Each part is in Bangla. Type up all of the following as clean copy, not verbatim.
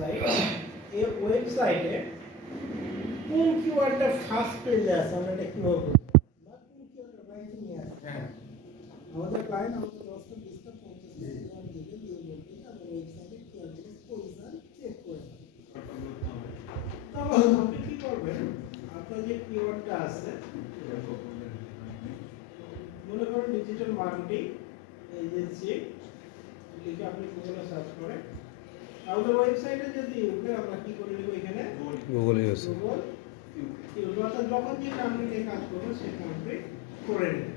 ওয়েবসাইট, এই ওয়েবসাইটে কোন কিওয়ার্ডটা ফার্স্ট পেজে আছে আমরা এটা কিভাবে বলবো বা কোন কিওয়ার্ডটা রাইটিং এ আছে। হ্যাঁ, আমাদের ক্লায়েন্ট আমাদের 10টা 20টা 50টা কিওয়ার্ড দিবে, দিয়ে বলবে যে আমার ওয়েবসাইটে কিওয়ার্ডের পজিশন চেক করে দাও। তখন আপনি কি করবেন, আপনার যে কিওয়ার্ডটা আছে মনে করেন ডিজিটাল মার্কেটিং এজেন্সি লিখে আপনি গুগলে সার্চ করেন, আমাদের ওয়েবসাইটে যদি উঠে আমরা কি করে নেব এখানে গুগলে আছে গুগল অর্থাৎ যখন যে কামটি নিয়ে কাজ করবো সেই কামটি করে নেব।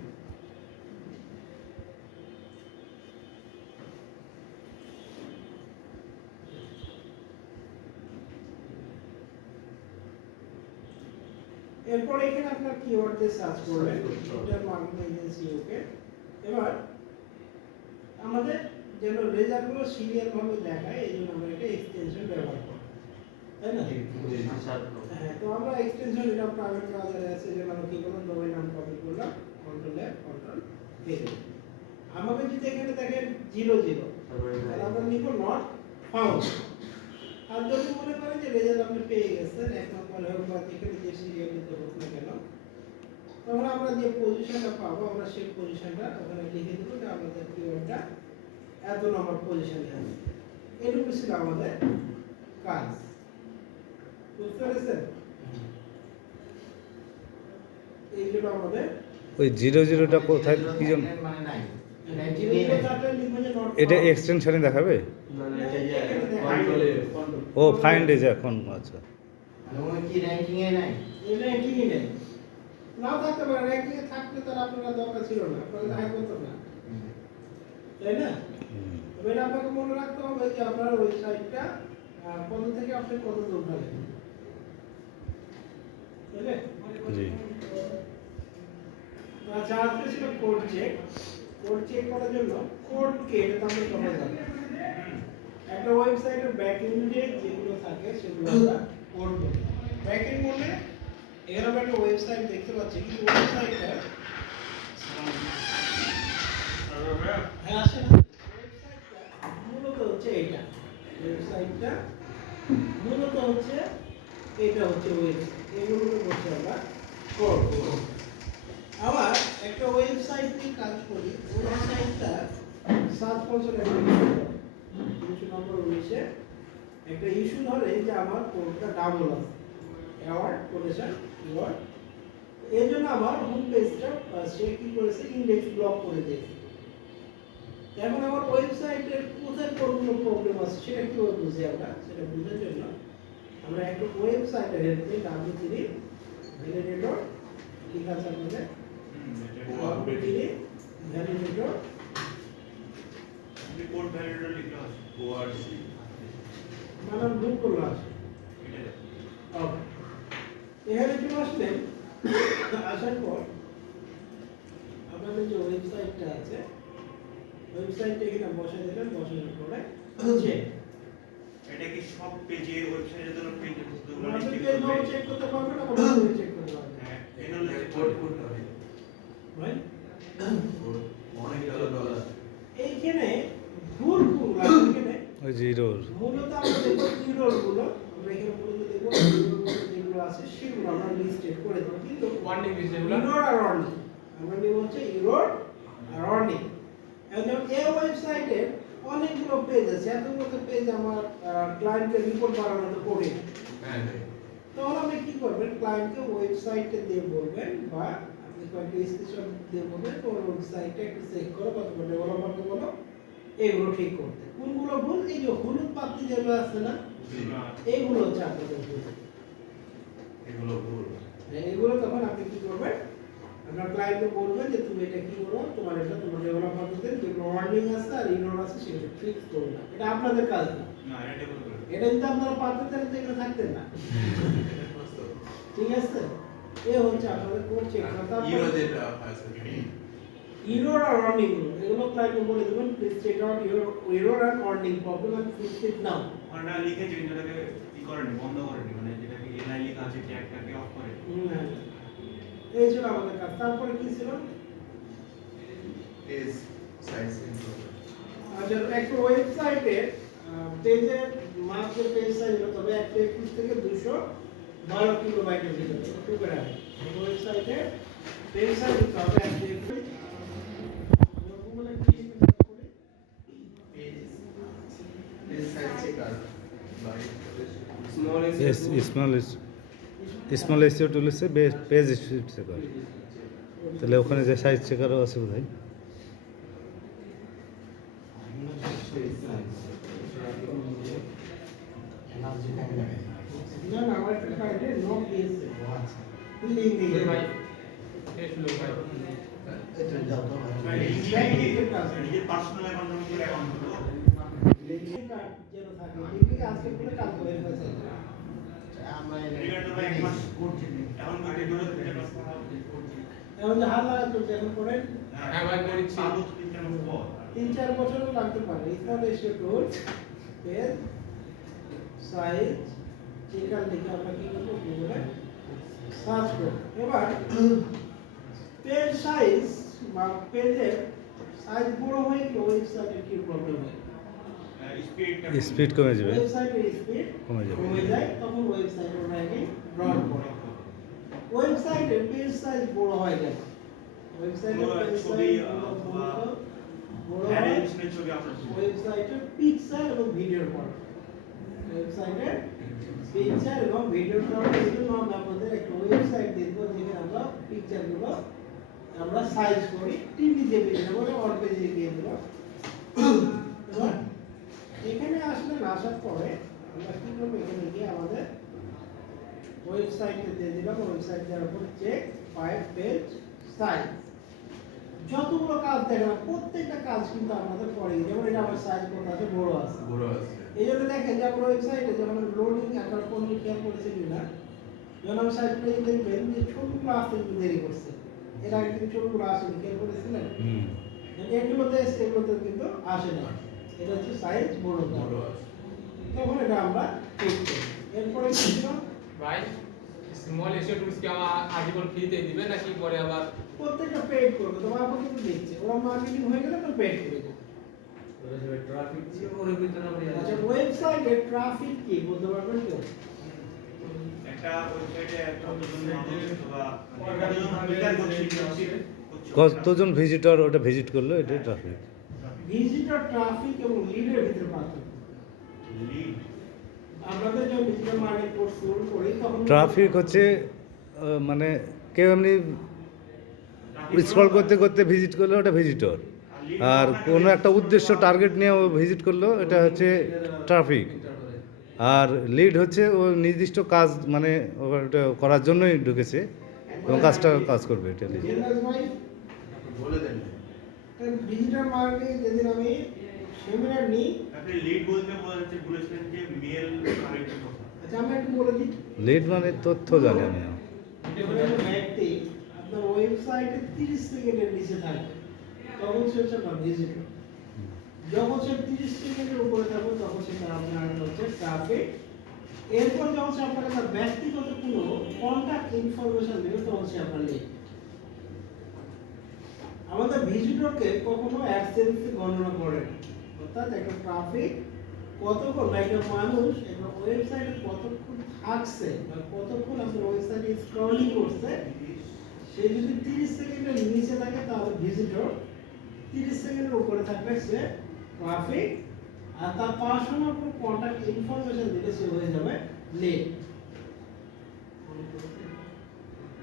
এরপর এখানে আপনার কিওয়ার্ড দিয়ে সার্চ করবেন ডিজিটাল মার্কেটিং এজেন্সি ওকে। এবার আমাদের যেন রেজাল্টগুলো সিরিয়াল ভাবে দেখায় এই জন্য আমরা এটা এক্সটেনশন ব্যবহার করি, তাই না? হ্যাঁ, তো আমরা এক্সটেনশন এটা প্রাইভেট ব্রাউজারে আছে, যেন আমরা কি করলাম ডোমেইন নাম কপি করলাম, কন্ট্রোল এফ কন্ট্রোল ভি। আমাকে যদি এখানে দেখেন 00 তাহলে আমরা লিখব নট ফাউন্ড। আর যদি মনে করেন যে রেজাল্ট আপনি পেয়ে গেছেন 1 নম্বর হোক বা যেখানে যে সিরিয়াল দিতে হোক না কেন, তখন আমরা যে পজিশনটা পাবো আমরা সেই পজিশনটা ওখানে লিখে দেবো যে আমাদের কিওয়ার্ডটা এত নম্বর পজিশনে আছে। এটুকু ছিল আমাদের কাজ, বুঝতে পেরেছেন? এই জন্য আমাদের ওই 00টা কোথায় কি জন্য মানে নাই। এটা এক্সটেনশনে দেখাবে? ও ফাইন্ড এজ এখন আচ্ছা মানে ওই কি র‍্যাঙ্কিং এ নাই? র্যাঙ্কিংই নেই, নাও থাকতে পারে, র্যাঙ্কিং এ থাকলে তার আপনার দরকার ছিল না, আপনার হাই করতো না, তাই না? তবে এটা আপনাকে মনে রাখতে হবে যে আপনার ওয়েবসাইটটা কত থেকে আপনি কত দূর উঠালেন, বুঝলে? জি আচ্ছা, আজকে ছিল কোড চেক। কোড চেক করার জন্য কোড কে এটা তো আমরা সবাই জানি। একটা ওয়েবসাইটের ব্যাকএন্ডে যেগুলো থাকে সেগুলো আমরা কোড বলি। ব্যাকএন্ড মানে এখানে আমরা একটা ওয়েবসাইট দেখতে পাচ্ছি, কিন্তু ওয়েবসাইটটা হ্যাঁ আসে না, ওয়েবসাইটটা মূলত হচ্ছে এটা, ওয়েবসাইটটা মূলত হচ্ছে এটা হচ্ছে ওয়েবসাইট, এগুলোকে বলছি আমরা কোড। আবার একটা ওয়েবসাইট নিয়ে কাজ করি, ওয়েবসাইটটা সার্চ ফাংশন ইস্যু নম্বর 19 একটা ইস্যু ধরে যে আমার কোডটা ডাবল আছে, অ্যাওয়ার্ড কোটেশন কিওয়ার্ড, এই জন্য আমার হোম পেজটা সে কি করেছে ইন্ডেক্স ব্লক করে দিয়েছে। এখন আমার ওয়েবসাইটের কোথায় কোনগুলো প্রবলেম আছে সেটা কিভাবে বুঝি আমরা, সেটা বোঝার জন্য আমরা একটা ওয়েবসাইটের হেল্প নিই, w3 ভ্যালিডেটর ঠিক আছে আপনাদের ভ্যালিডেটর কোড ভ্যালিডেটর লিখা আছে org মানে ভুল করলাম। ওকে, এখানে চলে আসলেন, আসার পর আপনাদের যে ওয়েবসাইটটা আছে ওয়েবসাইটটা এখানে বসাই দিলেন, বসানোর পরে চেক এটা কি সব পেজে ওয়েবসাইটে যত পেজ আছে সেগুলো আপনি চেক পেজ করবে? চেক করতে পারবেন, আবার ভাবে চেক করতে পারবেন, হ্যাঁ, এটা হলো কোড করতে হবে। রাইট? অনেক ডলার। এইখানে ভুল ভুল আছে, এখানে ওই জিরোর মূলত আমরা দেখব ইরর গুলো, আমরা এখানে মূলত দেখব ইরর গুলো যেগুলো আছে সেগুলো আমরা লিস্টেড করে দেব, কিন্তু ওয়ার্নিং দিছে এগুলা। ইরর আর ওয়ার্নিং আমরা নিব হচ্ছে ইরর আর ওয়ার্নিং। এখন এই ওয়েবসাইটে অনেকগুলো পেজ আছে, এতগুলো পেজ আমার ক্লায়েন্টকে রিপোর্ট বানানো পড়ে, হ্যাঁ। তখন আপনি কি করবেন, ক্লায়েন্টকে ওয়েবসাইটে দিয়ে বলবেন বা আপনি কয়েকটা স্ক্রিনশট দিয়ে বলবেন তোমার ওয়েবসাইটটা একটু চেক করো, কতটা ডেভেলপারকে বলো এইগুলো ঠিক করতে, কোনগুলো ভুল, এই যে হলুদ পাতি যেগুলো আছে না এইগুলো হচ্ছে আপনাদের ভুল, এগুলো ভুল। এইগুলো তখন আপনি কি করবেন, আপনার ক্লায়েন্টকে বলবেন যে তুমি এটা কি করো, তোমার এটা তোমার ডেভেলপারদের যে ওয়ার্নিং আছে আর ইরর আছে সেটা ফিক্স করো না, এটা আপনাদের কাজ না। না, এটা ডেভেলপ করে। এটা যদি আপনারা পারতেন তাহলে তো এগুলো থাকতেন না, ঠিক আছে? এ হচ্ছে আপনাদের কোড চেক করা। ইউরো তারপর যেটা আছে। error আর warning এগুলো ক্লায়েন্টকে বলে দেবেন please check out your error and warning problem and fix it now। ওটা লিখেছে কিন্তু এটাকে ই করেনি, বন্ধ করেনি, মানে যেটাকে এনআই লেখা আছে ট্যাগটাকে অফ করে। এই ছিল আমাদের কাজ। তারপরে কি ছিল, পেজ সাইজ ইনফো। আচ্ছা একটা ওয়েবসাইটে পেজের মাত্র পেজ 121 থেকে 212 কিলোবাইটের ভিতরে একটু করে রাখেন। ওয়েবসাইটে পেজ সাইজ দিতে হবে 121 বলে কি করি This side checker. Small SEO tool হচ্ছে পেজ স্পিড চেকার। তাহলে ওখানে যে সাইজ চেকারও আছে বোধ হয়। না না আমার একটা কার্ডে নক দিয়েছে লিংক দিয়ে ভাই এটা দাও তো ভাই। নিজের পার্সোনাল অ্যাকাউন্টের মধ্যে অ্যাকাউন্ট হলো লিংক কার্ড যেন থাকে লিংক আজকে পুরো কাজ হয়ে গেছে আমরা রিগার্ড ভাই এক মাস করছি এখন কয়টা দূরে থেকে এখন যে হাল লাগা চলছে এখন করেন হ্যাঁ ভাই করেছি আলো 3 মাস পর 3-4 বছরও লাগতে পারে স্মল এসিও টুল পেজ সাইজ চেকার লিখে আমরা কি করবো গুগলে সার্চ করব। এবার পেজ সাইজ বা পেজের সাইজ বড় হয়ে গেলে ওয়েবসাইটের কি প্রবলেম হয়? স্পিড কমে যাবে, ওয়েবসাইটের স্পিড কমে যাবে। কমে যায়, তখন ওয়েবসাইটের র্যাঙ্কিং ড্রপ করে। ওয়েবসাইটের পেজ সাইজ বড় হয় কেন? ওয়েবসাইটের পেজ ছবি সাইজ অথবা বড় হয় ভ্যারিয়েশনের ছবি আপলোড করব ওয়েবসাইটের পিকচার এবং ভিডিওর পর ওয়েবসাইটের পিকচার এবং ভিডিওর পর এই জন্য আমরা আপনাদের একটা ওয়েবসাইট দেখব যেখানে আমরা পিকচারগুলো আমরা সাইজ করি টিভি দিয়ে বেরিয়ে যাবো অন পেজে দিয়ে দেব। এবার এখানে আসলে আসার পরে আমরা কি করবো, এখানে গিয়ে আমাদের ওয়েবসাইটে দিয়ে দিলাম। ওয়েবসাইট দেওয়ার পর চেক ফাইল পেজ সাইজ যতগুলো কাজ দেখলাম প্রত্যেকটা কাজ কিন্তু আমাদের পরে, যেমন এটা আমার সাইজ কত আছে, বড় আছে। বড় আছে। এই জন্য দেখেন যে আমার ওয়েবসাইটে যেমন লোডিং আপনার কোন খেয়াল করেছে কিনা, যখন আমার সাইট পেজ দেখবেন যে ছোটগুলো আসতে একটু দেরি করছে, এর আগে কিন্তু ছোটগুলো আসেনি, খেয়াল করেছিলেন? এগুলোতে এগুলোতে কিন্তু আসে না, এটা হচ্ছে সাইজ বড় বড় আছে। তখন এটা আমরা ঠিক করি। এরপরে কি ছিল ভাই স্মল এসিও টুলস কি আমার আর্টিকেল ফ্রিতে দিবে নাকি পরে আবার প্রত্যেকটা পেড করবে, তোমার আপাতত কিন্তু দিচ্ছে, ওরা মার্কেটিং হয়ে গেলে তো পেড করে দেবে। ট্রাফিক ছিল ওর ভিতরে আমরা আচ্ছা ওয়েবসাইটে ট্রাফিক কি বলতে পারবেন কেউ? একটা ওয়েবসাইটে একটা নতুন মানুষ অথবা বিকাশ করছে কতজন ভিজিটর ওটা ভিজিট করলো, এটাই ট্রাফিক। ভিজিটর ট্রাফিক এবং লিডের ভিতরে পার্থক্য। লিড আমাদের যখন ডিজিটাল মার্কেট কোর্স শুরু করি তখন ট্রাফিক হচ্ছে মানে কেউ এমনি স্ক্রল করতে করতে ভিজিট করলো, ওটা ভিজিটর। আর কোনো একটা উদ্দেশ্য টার্গেট নিয়ে ও ভিজিট করলো, এটা হচ্ছে ট্রাফিক। আর লিড হচ্ছে ও নির্দিষ্ট কাজ মানে ওটা করার জন্যই ঢুকেছে এবং কাজ করবে, এটা লিড। জেনারেল ভাই বলে দেন। ডিজিটাল মার্কেটিং যেদিন আমি সেমিনার নিই, আপনি লিড বলতে বলেছিলেন যে মেল কানেক্টেড কথা। আচ্ছা আমি একটু বলে দিই। লিড মানে তথ্য জানি আমি। যখন একটা ব্যক্তি আপনার ওয়েবসাইটে 30 সেকেন্ডের নিচে থাকে তখন সে হচ্ছে আপনার ভিজিটর। যখন সে 30 সেকেন্ডের উপরে থাকবে তখন সেটা আপনার হচ্ছে ট্রাফিক। এরপর যখন সে আপনার কাছে ব্যক্তিগত কোনো কন্ট্যাক্ট ইনফরমেশন দেবে তখন সে আপনার লিড। আমাদের ভিজিটরকে কখনো অ্যাডসেন্সে গণনা করে না, অর্থাৎ একটা ট্রাফিক কতক্ষণ বা একটা মানুষ একটা ওয়েবসাইটে কতক্ষণ থাকছে বা কতক্ষণ আপনার ওয়েবসাইটে স্ক্রলিং করছে, সে যদি 30 সেকেন্ডের নিচে থাকে তাহলে ভিজিটর, 30 সেকেন্ডের উপরে থাকলে সে ট্রাফিক, আর তার পার্সোনাল কোনো কন্ট্যাক্ট ইনফরমেশন দিলে সে হয়ে যাবে লিড।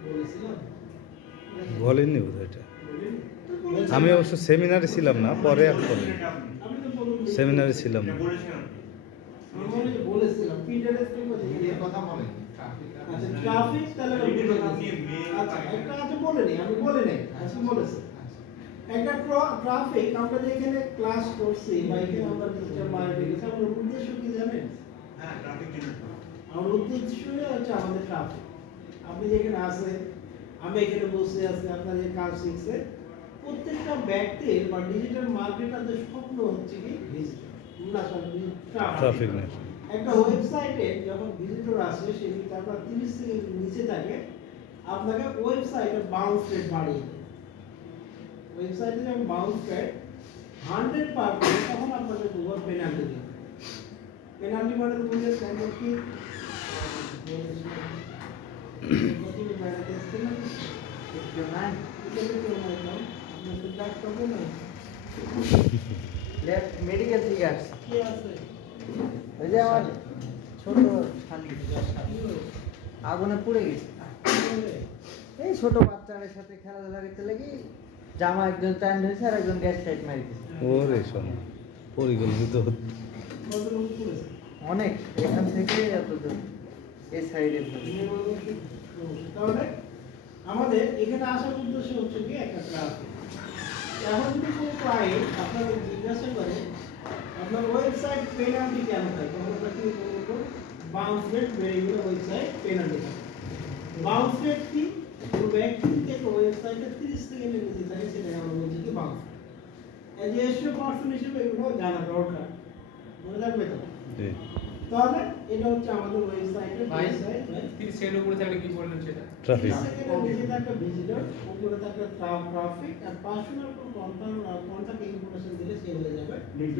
বলেছিলাম বলেননি বোধ হয় এটা। বলিনি? আমি অবশ্য সেমিনারে ছিলাম না, পরে আমি তো বলুন সেমিনারে ছিলাম না। এটা বলেছেন আপনি। আমি মনে হয় বলেছিলাম পিটারের থেকে এর কথা বলেন। ট্রাফিক আর আচ্ছা ট্রাফিক তাহলে আমি লিডের বলে কথা দিচ্ছি। নিয়ে মেল আচ্ছা কানেক্ট। একটা আছে বলিনি, আমি বলি নাই, আজকে বলেছি। একটা ট্রাফিক আমরা যে এখানে ক্লাস করছি বা এখানে আমরা ডিজিটাল মার্কেটিং এর আমাদের উদ্দেশ্য কি জানেন? হ্যাঁ ট্রাফিক জেনারেট করা। আমার উদ্দেশ্য হচ্ছে আমাদের ট্রাফিক। আপনি যেখানে আছেন, আমি এখানে বসে আছি, আপনার যে কাজ শিখছে, প্রত্যেকটা ব্যক্তির বা ডিজিটাল মার্কেটারদের স্বপ্ন হচ্ছে কি ভিজিটর না সরি ট্রাফিক নেই। একটা ওয়েবসাইটে যখন ভিজিটর আসে সে যদি আপনার 30 সেকেন্ড নিচে থাকে আপনাকে ওয়েবসাইটে বাউন্স রেট বাড়িয়ে দেয়। ওয়েবসাইটে যখন বাউন্স রেট 100 পার করে তখন আপনাকে গুগল পেনাল্টি দেবে। পেনাল্টি মানে তো বুঝেছেন কি কত বেড়াতে এসছেন না একটু না এটা তো না আপনার তো ডাক্তার হবে না ল্যাব মেডিকেল থেকে আসছে কি আছে ওই যে আমার ছোট শালি আগুনে পুড়ে গেছে এই ছোট বাচ্চাদের সাথে খেলাধুলা করতে লাগি জামা একজন টাইম হয়েছে আর একজন গ্যাস টাইট মারি দিয়েছে ওরে শোনো পরিকল্পিত কত লোক পড়েছে অনেক এখান থেকে এত দূর এই সাইডে তাহলে আমাদের এখানে আসার উদ্দেশ্য হচ্ছে কি একটা ট্রাফিক এখন যদি কোনো ক্লায়েন্ট আপনাকে জিজ্ঞাসা করে আপনার ওয়েবসাইট পেনাল্টি কেন থাকে তখন আমরা কি বলবো বাউন্স রেট বেড়ে গেলে ওয়েবসাইট পেনাল্টি থাকে বাউন্স রেট কি পুরো একদিন থেকে ওয়েবসাইটে 30 সেকেন্ডের নিচে থাকে সেটাকে আমরা বলছি কি বাউন্স এই যে এসিও পার্সন হিসেবে এগুলো জানা দরকার মনে রাখবে তো তাহলে এটা হচ্ছে আমাদের ওয়েবসাইটের ভাই, ওয়েবসাইট 30 সেকেন্ড উপরে থাকলে কি বললেন সেটা? ট্রাফিক নিচে থাকে ভিজিটর উপরে থাকে ট্রাফিক আর পার্সোনাল কোন কন্টাক্ট ইনফরমেশন দিলে সে হয়ে যাবে লিড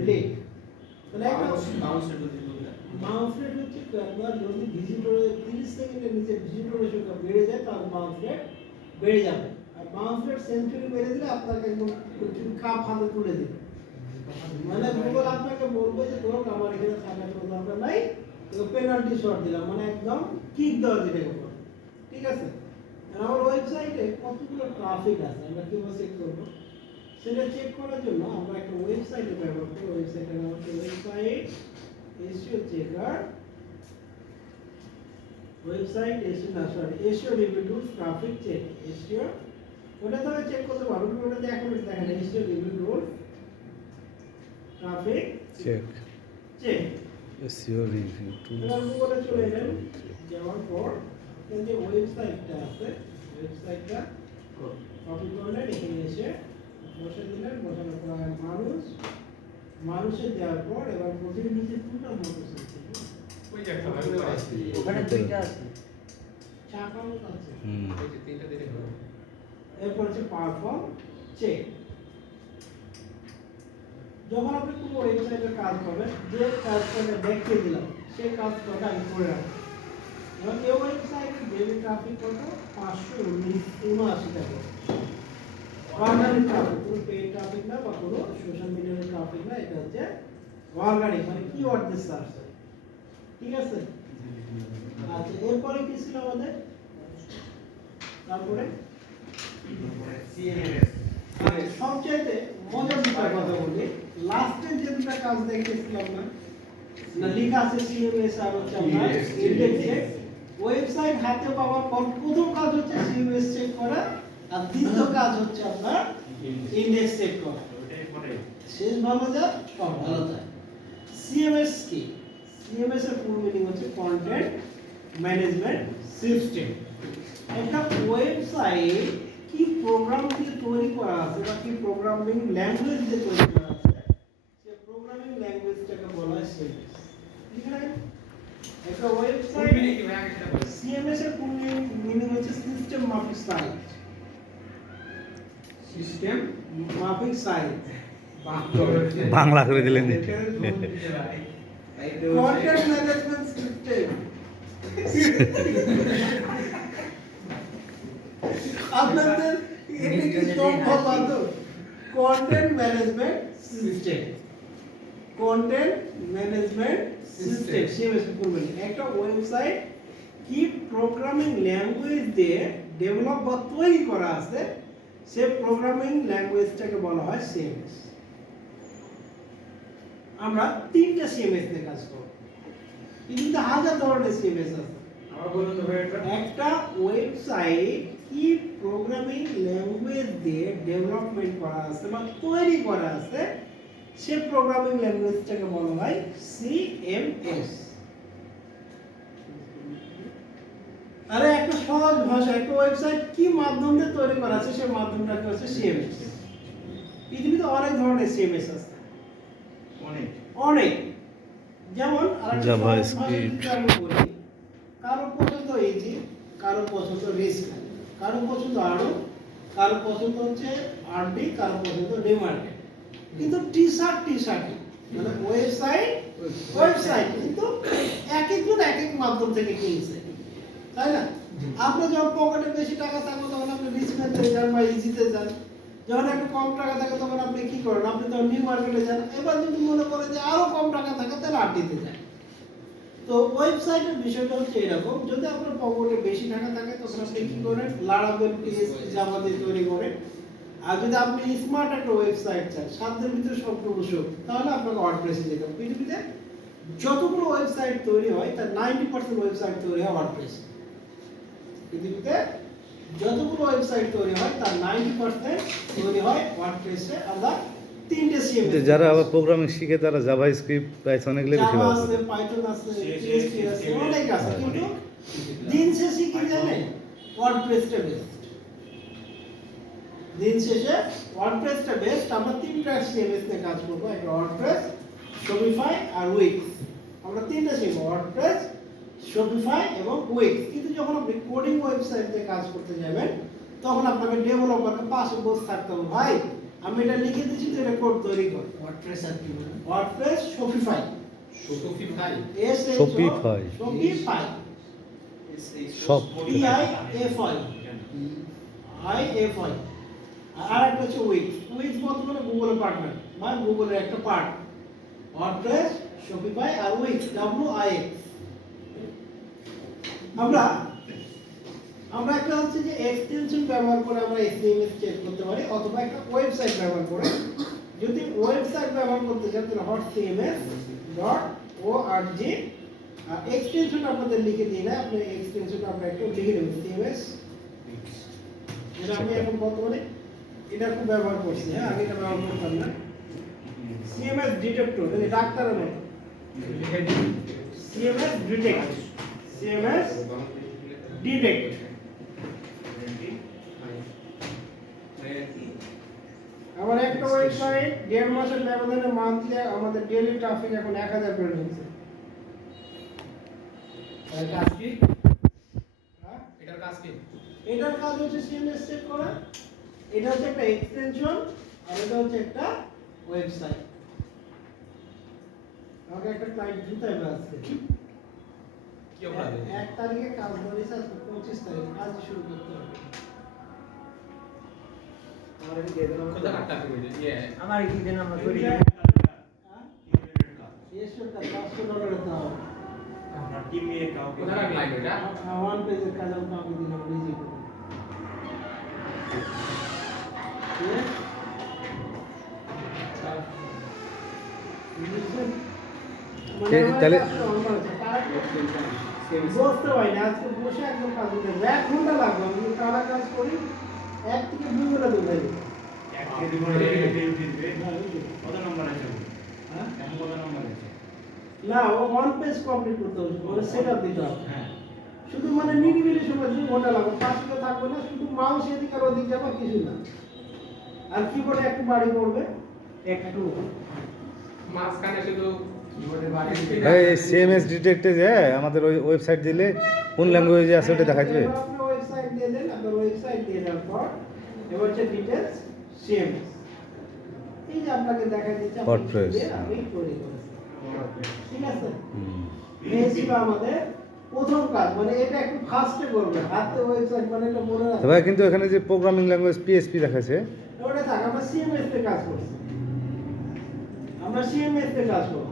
তাহলে একটা বাউন্স রেট যদি বলতে বাউন্স রেট হচ্ছে আপনার যদি ভিজিটরের 30 সেকেন্ডের নিচে ভিজিটরের সংখ্যা বেড়ে যায় তাহলে বাউন্স রেট বেড়ে যাবে আর বাউন্স রেট সেঞ্চুরি বেড়ে দিলে আপনাকে একদম কাপ হাতে তুলে দেবে মানে গুগল আপনাকে বলবে যে তোর আমার এখানে থাকার কোনো দরকার নাই তো পেনাল্টি শট দিলাম মানে একদম কিক দেওয়া যেটাকে বলে ঠিক আছে আর আমার ওয়েবসাইটে কতগুলো ট্রাফিক আছে আমরা কিভাবে চেক করবো সেটা চেক করার জন্য আমরা একটা ওয়েবসাইটে ব্যবহার করি ওয়েবসাইটের নাম হচ্ছে website SEO checker website SEO না sorry SEO review tools traffic check SEO ওটা তাহলে চেক করতে পারবো ওটা দেখেন SEO review tools traffic check check SEO review tools এবার গুগলে চলে এলেন যাওয়ার পর এই যে ওয়েবসাইটটা আছে ওয়েবসাইটটা কপি করলেন এখানে এসে বসে দিলেন বসানোর পর মানুষের দেওয়ার পর এবার প্রতিদিন নিচে দুটো মোটর ওই যে একটা ভাই উপরে আছে। ওখানে দুইটা আছে চাকা আছে হুম ওই যে তিনটা দিলে হবে। এরপর হচ্ছে পারফর্ম চেক যখন আপনি কোনো ওয়েবসাইটে কাজ করবেন যে কাজটা দেখিয়ে দিলাম সেই কাজটা আমি করে রাখবো এবং এই ওয়েবসাইটে ডেলি ট্রাফিক কত 579 টাকা অর্গানিক ট্রাফিক কোনো পেইড ট্রাফিক না বা কোনো সোশ্যাল মিডিয়ার ট্রাফিক না এটা হচ্ছে অর্গানিক মানে কিওয়ার্ড দিয়ে সার্চ হয় ঠিক আছে আচ্ছা এরপরে কি ছিল আমাদের তারপরে সিএমএস সবচাইতে মজার দুটো কথা বলি লাস্টের যে দুটো কাজ দেখেছিলাম না লেখা আছে সিএমএস আর হচ্ছে আপনার ইন্ডেক্স চেক ওয়েবসাইট হাতে পাওয়ার পর প্রথম কাজ হচ্ছে সিএমএস চেক করা আর দ্বিতীয় কাজ হচ্ছে আপনার ইন্ডেক্স চেক করা ওটাই পরে শেষ ভালো যায় সব ভালো যায় সিএমএস কি সিএমএস এর ফুল মিনিং হচ্ছে কন্টেন্ট ম্যানেজমেন্ট সিস্টেম একটা ওয়েবসাইট কি প্রোগ্রাম দিয়ে তৈরি করা আছে বা কি প্রোগ্রামিং ল্যাঙ্গুয়েজ দিয়ে তৈরি করা আছে সেই প্রোগ্রামিং ল্যাঙ্গুয়েজটাকে বলা হয় সিএমএস ঠিক আছে একটা ফুল ওয়েবসাইট মিনিং কি ভাই আগে সেটা বলেন। সিএমএস এর ফুল মিনিং হচ্ছে সিস্টেম মাফিক সাইট সিস্টেম মাফিক সাইট বাংলা করে দিলেন কন্টেন্ট ম্যানেজমেন্ট সিস্টেম আপনাদের এটা কি সম্ভব বান্ধব content management system content management system CMS করবেন একটা ওয়েবসাইট কি প্রোগ্রামিং ল্যাঙ্গুয়েজ দিয়ে ডেভেলপ বা তৈরি করা আছে সে প্রোগ্রামিং ল্যাঙ্গুয়েজটাকে বলা হয় সিএমএস আমরা তিনটা সিএমএস নিয়ে কাজ করব কিন্তু হাজার ধরনের সিএমএস আছে আবার বলুন তো ভাই এটা। একটা ওয়েবসাইট কি প্রোগ্রামিং ল্যাঙ্গুয়েজ দিয়ে ডেভেলপমেন্ট করা আছে বা তৈরি করা আছে সে প্রোগ্রামিং ল্যাঙ্গুয়েজটাকে বলা হয় সিএমএস আরে একটা সহজ ভাষা একটা ওয়েবসাইট কি মাধ্যম দিয়ে তৈরি করা আছে সেই মাধ্যমটাকে হচ্ছে সিএমএস পৃথিবীতে অনেক ধরনের সিএমএস আছে অনেক অনেক যেমন আরেকটা সহজ ভাষায় JavaScript যদি আমি বলি, কারো পছন্দ ইজি কারো পছন্দ রিস্ক কারো পছন্দ আরো কারো পছন্দ হচ্ছে আরডি কারো পছন্দ ডিমান্ড কিন্তু টি শার্ট মানে ওয়েবসাইট ওয়েবসাইট, কিন্তু এক একজন এক এক মাধ্যম থেকে কিনছে, তাই না? আপনি যখন পকেটে বেশি টাকা থাকবে তখন আপনি রিচমেন্টে যান বা ইজিতে যান, যখন একটু কম টাকা থাকে তখন আপনি কি করেন, আপনি তখন নিউ মার্কেটে যান। এবার যদি মনে করেন যে আরো কম টাকা থাকে তাহলে আড্ডিতে যান। তো ওয়েবসাইটের বিষয়টা হচ্ছে এরকম, যদি আপনার পকেটে বেশি টাকা থাকে তখন আপনি কি করেন, লারাবেল পিএসপি জাভা দিয়ে তৈরি করেন। আর যদি আপনি স্মার্ট একটা ওয়েবসাইট চান, সাধ্যের ভিতরে সবটুকু সুখ, তাহলে আপনাকে ওয়ার্ডপ্রেসে যেতে হবে। পৃথিবীতে যতগুলো ওয়েবসাইট তৈরি হয় তার 90% ওয়েবসাইট তৈরি হয় ওয়ার্ডপ্রেসে। পৃথিবীতে যতগুলো ওয়েবসাইট তৈরি হয় তার 90% তৈরি হয় ওয়ার্ডপ্রেসে। আমরা তিনটে সিএম, কিন্তু যারা আবার প্রোগ্রামিং শিখে তারা জাভা স্ক্রিপ্ট পাইথন এগুলো বেশি জাভা ব্যবহার আছে, করে। পাইথন আছে, পিএসপি আছে, অনেক আছে, কিন্তু দিন শেষে কি জানেন, ওয়ার্ডপ্রেসটা বেস্ট। দিন শেষে ওয়ার্ডপ্রেসটা বেস্ট। আমরা তিনটা সিএমএস নিয়ে কাজ করবো, একটা ওয়ার্ডপ্রেস, শপিফাই আর উইক্স। আমরা তিনটা শিখব, ওয়ার্ডপ্রেস, শপিফাই এবং উইক্স। কিন্তু যখন আপনি কোডিং ওয়েবসাইটে কাজ করতে যাবেন তখন আপনাকে ডেভেলপারকে পাশে বসে থাকতে হবে, ভাই আমি এটা লিখে দিচ্ছি তো এটা কোড তৈরি কর। ওয়ার্ডপ্রেস আর কি বলেন? WordPress, Shopify, Shopify Shopify. Shopify, সব PIFI, IFI। আর একটা হচ্ছে উইক্স। উইক্স বর্তমানে গুগলের পার্টনার বা গুগলের একটা পার্ট। ওয়ার্ডপ্রেস, শপিফাই আর উইক্স, WIX। আমরা একটা হচ্ছে যে এক্সটেনশন ব্যবহার করে আমরা এসএমএস চেক করতে পারি, অথবা একটা ওয়েবসাইট ব্যবহার করে। যদি ওয়েবসাইট ব্যবহার করতে চান তাহলে hotcms.org। আর এক্সটেনশন আপনাদের লিখে দিই না, আপনি এক্সটেনশন আমরা একটু লিখে দেবেন, CMS। এটা আমি এখন বর্তমানে এটা খুব ব্যবহার করছি, হ্যাঁ আগে এটা ব্যবহার করতাম না। CMS ডিটেক্টর, মানে ডাক্তারের মতো। CMS detect, CMS detect. আমার একটা ওয়েবসাইট 1.5 মাসের ব্যবধানে মান্থলি আমাদের ডেইলি ট্রাফিক এখন 1000 করে হচ্ছে। এর কাজ কি? হ্যাঁ, এটার কাজ কি? এটার কাজ হচ্ছে CMS চেক করা। এটা হচ্ছে একটা এক্সটেনশন আর এটা হচ্ছে একটা ওয়েবসাইট। আমাকে একটা ক্লায়েন্ট জুতায় আসছে, কি অপরাধ? 1 তারিখে কাজ ধরেছে, আজকে 25 তারিখ কাজ শুরু করতে হবে। আমার এটা দিয়ে দিলাম। কোথা কাটতে হবে ইয়ে আমার কি দিন আমরা করি? হ্যাঁ? $500 দিতে হবে। আপনার টিম নিয়ে কাউকে কোথা কাটতে লাগবে এটা? ওয়ান পেজের কাজ আমি কাউকে দিলাম, নিজে করবো। ঠিক আছে? বুঝছেন? মানে তাহলে বসতে হয় না, আজকে বসে একদম কাজ করতে হবে। 1 ঘন্টা লাগবে, আমি যদি টানা কাজ করি 1 থেকে 2 ঘন্টা ধরে যাবে। এক থেকে দুই ঘন্টা দিবে। কত নম্বর আছে? হ্যাঁ? এখন কত নম্বর আছে? না, ও ওয়ান পেজ কমপ্লিট করতে হবে, মানে সেটআপ দিতে হবে। হ্যাঁ। শুধু মানে নিরিবিলি সময় 2 ঘন্টা লাগবে, পাশে তো থাকবে না, শুধু মাউস এদিকে আর ওদিকে যাবে, কিছু না। আর কিবোর্ডে একটু বাড়ি পড়বে, একটু। মাঝখানে শুধু কিবোর্ডে বাড়ি এই CMS ডিটেক্টে যে আমাদের ওই ওয়েবসাইট দিলে কোন ল্যাঙ্গুয়েজে আছে ওটা দেখা যাবে। এবার আপনি ওয়েবসাইট দিয়ে দেন, আপনার ওয়েবসাইট দিয়ে দেওয়ার পর এবার হচ্ছে ডিটেইলস CMS। এই যে আপনাকে দেখা দিচ্ছে আপনি WordPress। দিয়ে আপনি তৈরি করেছেন। ঠিক আছে? হুম। এই ছিল আমাদের প্রথম কাজ, মানে এটা একটু ফাস্টে করবে, হাতে ওয়েবসাইট মানে এটা মনে রাখবে। তবে কিন্তু এখানে যে প্রোগ্রামিং ল্যাঙ্গুয়েজ PHP দেখাচ্ছে, ওটা থাক, আমরা CMS তে কাজ করছি। আমরা CMS তে কাজ করব।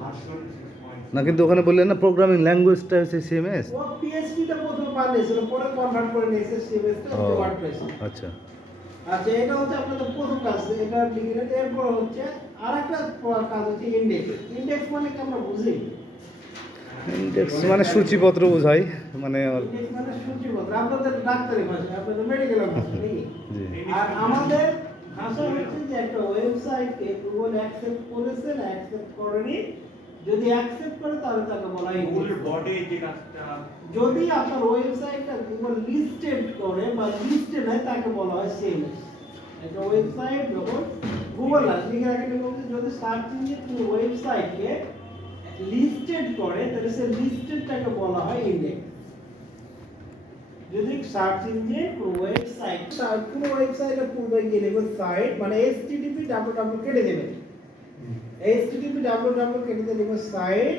না কিন্তু ওখানে বললেন না প্রোগ্রামিং ল্যাঙ্গুয়েজটা হচ্ছে CMS। ও PHP তে প্রথম বানিয়েছিল, পরে কনভার্ট করে নিয়েছে CMS তে, ও ওয়ার্ডপ্রেস। আচ্ছা। আচ্ছা, এটা হচ্ছে আপনাদের প্রথম কাজ, এটা লিখে নিতে। এরপর হচ্ছে আরেকটা কাজ হচ্ছে ইনডেক্স। ইনডেক্স মানে কি আমরা বুঝি? ইন্ডেক্স মানে সূচিপত্র বোঝায়, মানে ইনডেক্স মানে সূচিপত্র, আপনাদের ডাক্তারি ভাষা, আপনাদের মেডিকেল ভাষা নাকি? জি। আর আমাদের ভাষা হচ্ছে যে একটা ওয়েবসাইটকে গুগল অ্যাকসেপ্ট করেছে না অ্যাকসেপ্ট করেনি, যদি অ্যাকসেপ্ট করে তাহলে তাকে বলা হয় গুগল index। বডি যে কাজটা যদি আপনার ওয়েবসাইটটা গুগল লিস্টেড করে বা লিস্টে নেয় তাকে বলা হয় CMS। একটা ওয়েবসাইট যখন গুগল না লিখে রাখেন, বলতে যদি সার্চ ইঞ্জিন কোনো ওয়েবসাইটকে লিস্টেড করে তাহলে সেই লিস্টেডটাকে বলা হয় ইনডেক্স। যদি সার্চ ইঞ্জিন কোনো ওয়েবসাইটের পূর্বে গিয়ে লিখবেন সাইট, মানে http www কেটে দেবেন, http www কেটে দেব সাইট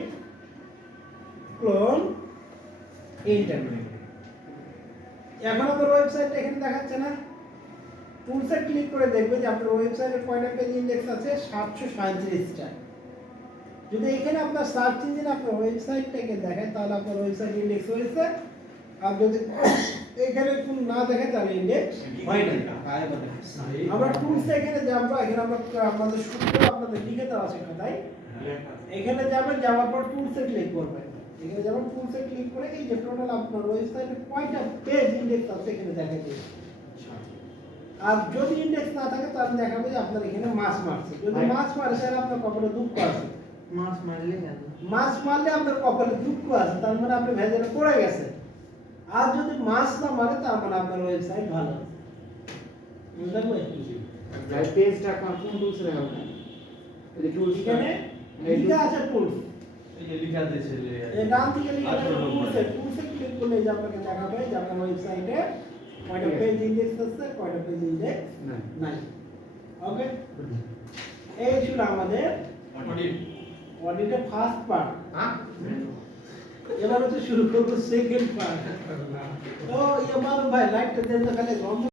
ক্লোন ইন্টারনেট। এখন আপনার ওয়েবসাইট এখানে দেখাচ্ছে না, টুলসে ক্লিক করে দেখবে যে আপনার ওয়েবসাইটে কয়টা পেজ ইন্ডেক্স আছে, 737টা। যদি এখানে আপনার সার্চ ইঞ্জিন আপনার ওয়েবসাইটটাকে দেখায় তাহলে আপনার ওয়েবসাইট ইন্ডেক্স হয়েছে, আর যদি এখানে কোনো না দেখায় তাহলে ইন্ডেক্স হয় না। আমরা টুলসে এখানে যাবো, এখানে আমরা আমাদের সূত্র আপনাদের লিখে দেওয়া আছে খাতায়। এখানে যাবেন, যাওয়ার পর টুলসে ক্লিক করবেন। এখানে যাবেন, টুলসে ক্লিক করে এই যে টোটাল আপনার ওয়েবসাইটে কয়টা পেজ ইন্ডেক্স আছে এখানে দেখাই দেবে। আর যদি ইন্ডেক্স না থাকে তাহলে দেখাবে যে আপনার এখানে মাস মারছে। যদি মাস মারে তাহলে আপনার কপালে দুঃখ আছে। মাছ মারলে কেন? মাছ মারলে আপনার কপালে দুঃখ আছে, তার মানে আপনি ভেজালে পড়ে গেছে। আর যদি মাছ না মারে তার মানে আপনার ওয়েবসাইট ভালো আছে। বুঝতে পারছেন? ভাই পেজটা কোন টুলসে দেখাবো না? এই যে টুলস এখানে লিখা আছে টুলস, এই যে লিখা দিয়েছে যে এই ডান দিকে লিখা আছে টুলসে। টুলসে ক্লিক করলে যে আপনাকে দেখাবে যে আপনার ওয়েবসাইটে কয়টা পেজ ইন্ডেক্স আছে, কয়টা পেজ ইন্ডেক্স নাই। ওকে, এই ছিল আমাদের অডিট অডিটের ফার্স্ট পার্ট। হ্যাঁ এবার হচ্ছে শুরু করবো সেকেন্ড পার্ট। তো এবার ভাই লাইটটা দেন তো খালি